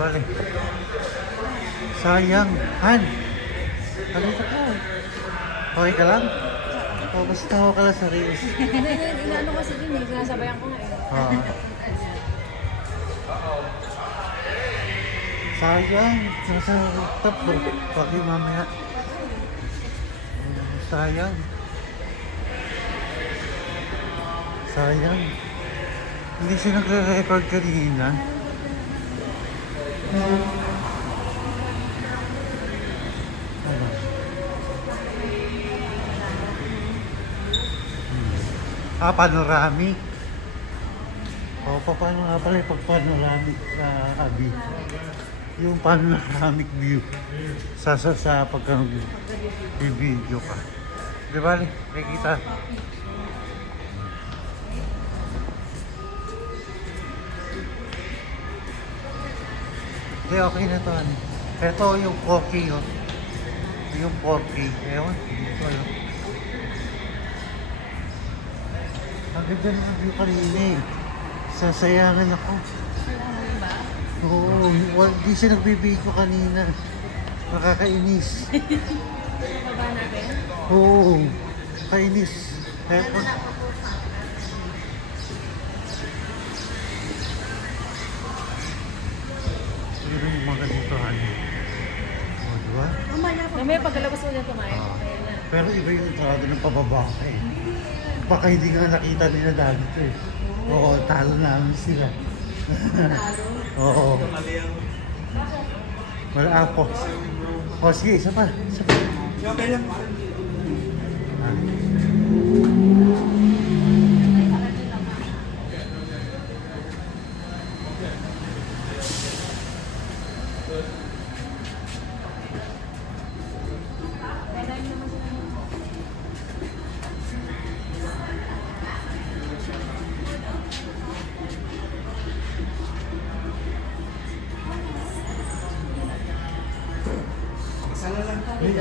Balik. Sayang. Han! Halika ka. Okay ka lang? O, basta tawa ka lang sa reels. Inaano kasi din eh, sinasabayan ko nga eh. Sayang. Nasa rooftop bro. Pag mamaya. Sayang. Sayang. Hindi siya nagre-record kanina. Panoramic. O, paano nga pala pag panoramic sa Abi? Yung panoramic view. Sa pagka video ka. Di ba? Nakikita. Hindi, okay na to. Ito yung coffee, oh. Yung coffee. Ewan. Ito, yun. Ang ganda ng view kanina eh. Sasayangan ako. Sasayangan ba? Oo, hindi siya nagbibideo kanina. Nakakainis. Baba natin? Oo, kainis. Eto. Pero yung mga ganito, ano? O, diba? Mamaya pagkalabas mo na kumain. Pero iba yung entrada ng pababa eh. Baka hindi nga nakita nila dati eh. Oo, talo namin sila. Oo. Wala ako. O sige, isa pa. Isa pa. Okay lang.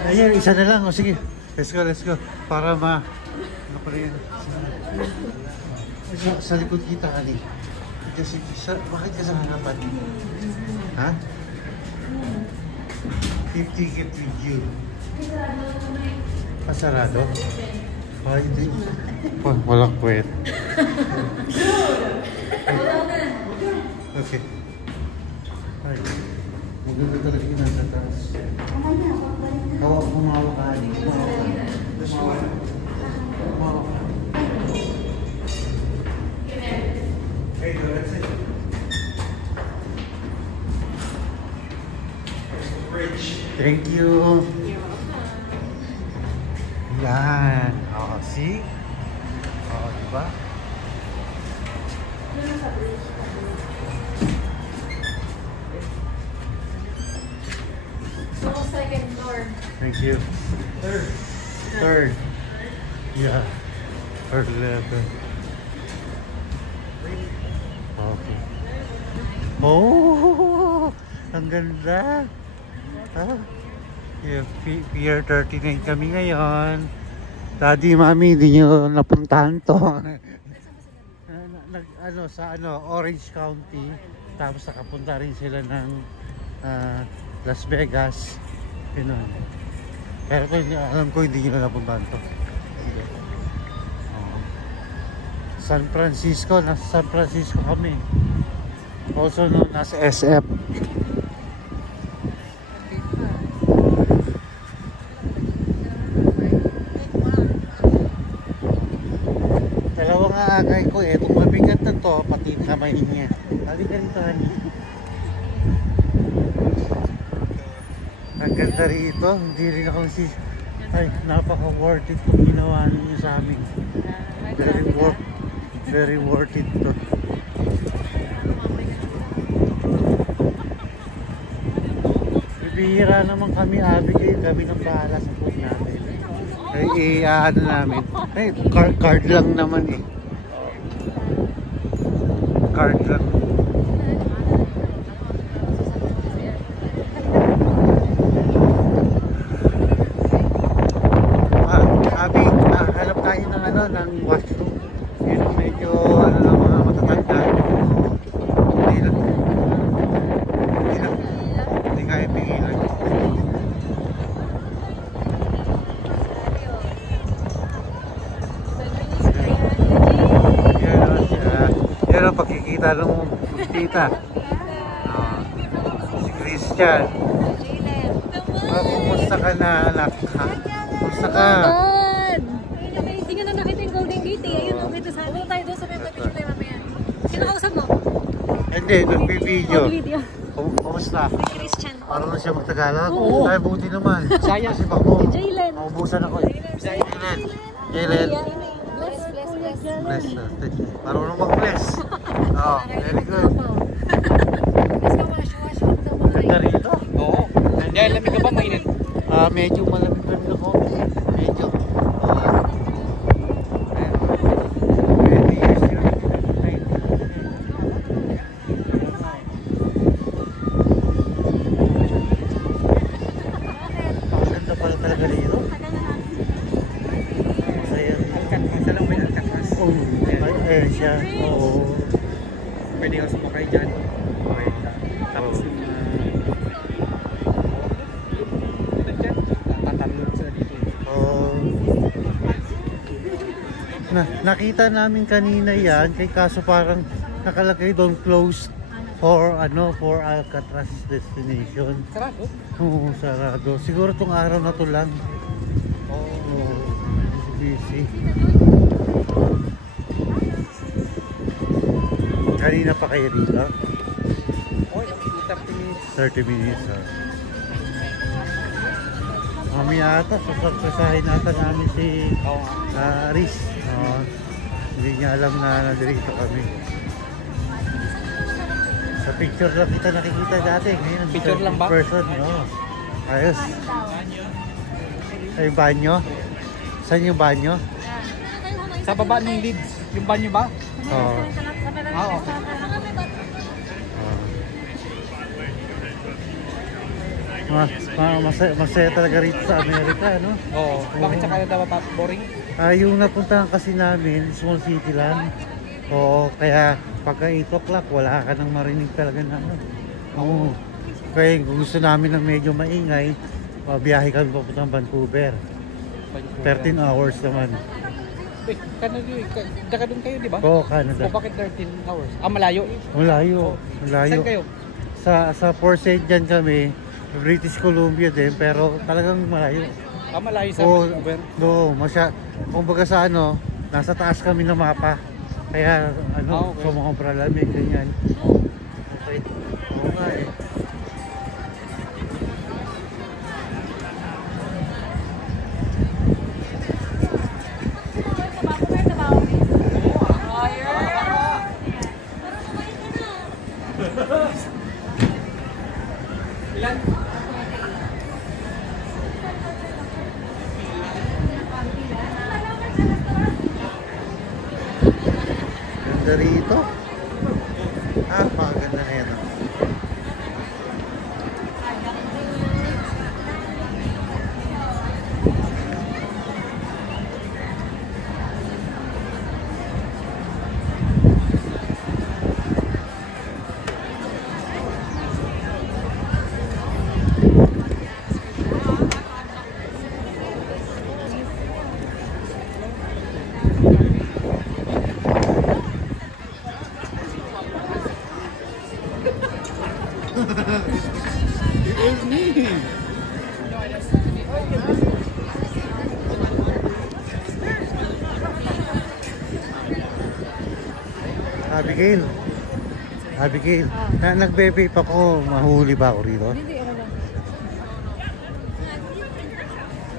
Ayan, isa na lang. O sige. Let's go, let's go. Para ano pa rin. Sa likod kita, Ali. Kasi, bakit ka sa harapan? Ha? 50 get with you. Pasarado? Ay, hindi. Walang kwet. Okay. Ay, maganda talaga yung nasa taas. Hawak mo mawak ka, Ali. Mawak ka. Hey, that's it. Thank you. Yan. O, see? O, diba? So, second floor. Thank you. Third. Yeah. Third level. Okay. Oh! Ang ganda! Ha? Yeah, Pier 39 kami ngayon. Daddy, Mami, hindi nyo napuntahan to. Orange County. Tapos nakapunta rin sila ng Las Vegas. Ganun. Pero alam ko hindi nyo napuntahan to. San Francisco, nasa San Francisco kami. Also nasa SF. Dalawang aagay ko eh. Itong mabigat na to, pati kamay niya. Halika rito, honey. Ang ganda rito. Hindi rin ako ay, napaka-worth it itong ginawa ninyo sa amin. Very worth it to. Bibihira naman kami, Abigail. Kami ng bahala sa food natin. Ay, ano namin. Ay, card lang naman eh. Card lang. Abi, hanap tayo ng ng washroom. Yun medyo ng mga matatanda. Hindi na lalo mo tita. Si Christian. Kumusta ka na anak ha? Kumusta ka? Hindi nga na nakita yung Golden Gate eh. Ayun, okay to sa amin. Tayo doon sa may picture tayo mamaya. Sino kausap mo? Hindi, nagbi-video. Video. Kumusta? Christian. Parang na siya magtagalog? Oo. Ay, buti naman. Saya. Kasi bako, Jaylen. maubusan ako eh. Jaylen. Jaylen. Bless, bless, bless. Bless. Marunong mag-bless. Oh, very good. Ganda rito. Oo. Dahil lamig ka ba mainit? Medyo malamig lang ako. Medyo. 20 years yun. Ang ganda pala talaga rito. Masaya rin. Alcatraz. Alam mo yung Alcatraz? Oh, ayun siya. Oo. Pwede ka sumakay dyan. Okay. Tapos yung dyan, tatalon sila dito. Oh. Nakita namin kanina yan, kay kaso parang nakalagay doon closed for Alcatraz destination. Sarado? Oo, sarado. Siguro tong araw na to lang. Oo. Busy. Kanina pa kayo dito? Oh, 30 minutes. 30 minutes. Mamaya ata, sasurpresahin ata namin si Oo nga. Riz. Hindi niya alam na nandito kami. Sa picture lang kita nakikita dati. Ngayon, Picture lang ba? Person, no? Ayos. Ay, banyo? Saan yung banyo? Sa baba ng leads. Yung banyo ba? Oo. Okay. Masaya talaga rito sa Amerika, no? Oo. Bakit sa Canada ba boring? Yung napuntahan kasi namin, small city lang. Oo, kaya pagka 8 o'clock, wala ka nang marinig talaga na ano. Oo. Kaya kung gusto namin ng medyo maingay, biyahe kami papuntang Vancouver. 13 hours naman. Eh, Canada yun. Daka doon kayo, di ba? Oo, Canada. O bakit 13 hours? Malayo. Malayo. Malayo. Saan kayo? Sa Port St. John kami, British Columbia din, pero talagang malayo. Malayo sa Oo, Vancouver. no, kumbaga sa nasa taas kami ng mapa. Kaya Okay. sumusobra lamig, ganyan. Okay. Oo nga eh. Ilan? Ganda rito. Maganda na yan. It is me. Abigail, nagbe-vape ako, mahuli ba ako rito? Hindi, ano lang.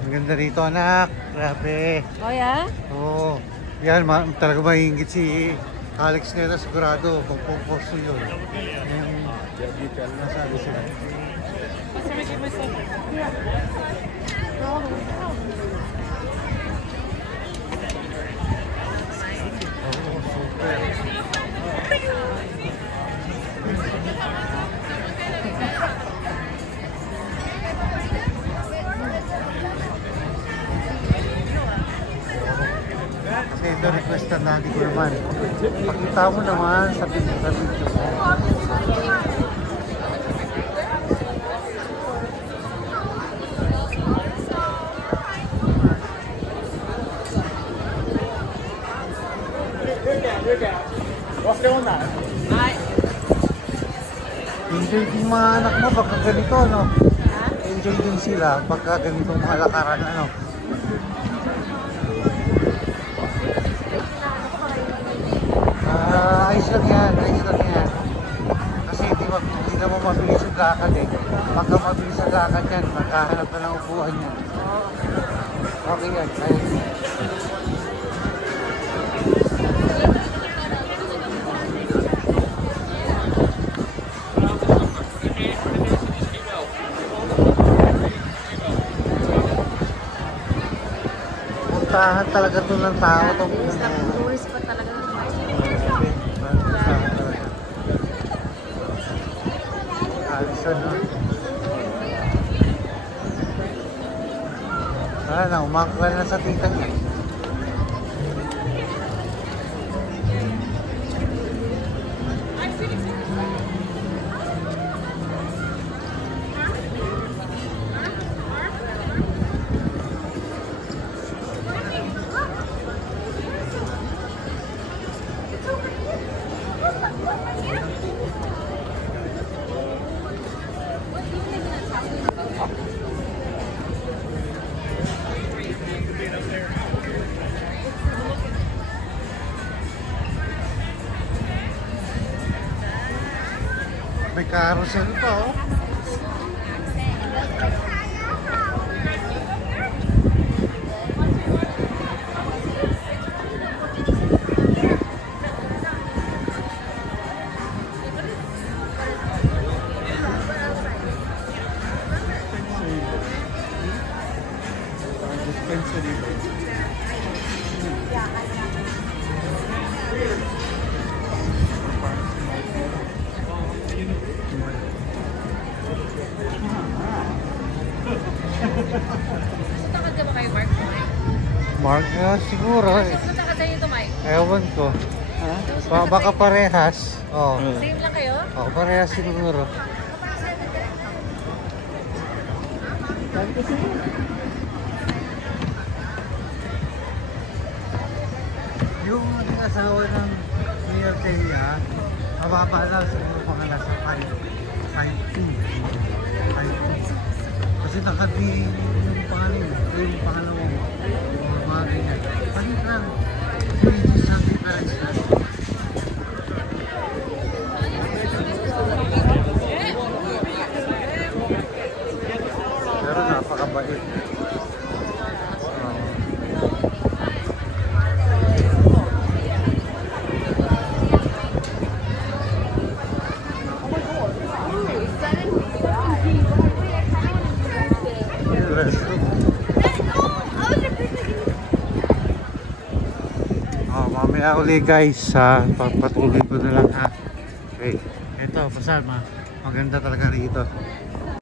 Ang ganda rito anak, grabe. Oh, yeah? Oo, yan, talaga mahingit si Alex Nela, sigurado, magpo-post yun. Nasabi sila. Oo, super. Kasi ito requestan natin ko naman. Pakita mo naman sa video mo. What's going on? Enjoy din mga anak mo pagka ganito, no? Enjoy din sila pagka ganitong mga lakaran, ano? Ayos lang yan, ayos lang yan. Kasi hindi naman mabilis yung lakad eh. Pagka mabilis ang lakad yan, magkahanap na ng upuan yan. Okay yan, ayos. Puntahan talaga ito ng tao itong Tourist pa talaga na sa Alison, no? Na, umakla na sa tita niya. May carousel pa, oh. Dispensary ba? Punta ka dyan ba kayo, Mark? Mark, siguro eh. Punta ka dyan ito, Mike. Ewan ko. Baka parehas. Oh. Same lang kayo? Oh, parehas siguro. Yung asawa ng Mayor Teya, mababa lang siguro mga nasa 5'2". Kasi nakabi yung pangalan, yung pangalawang mga ganyan. Palit lang. Yung sabi parehas lang. Pero napakabait. Mamaya uli guys, papatuloy ko na lang ha. Okay, ito, pasal maganda talaga rito.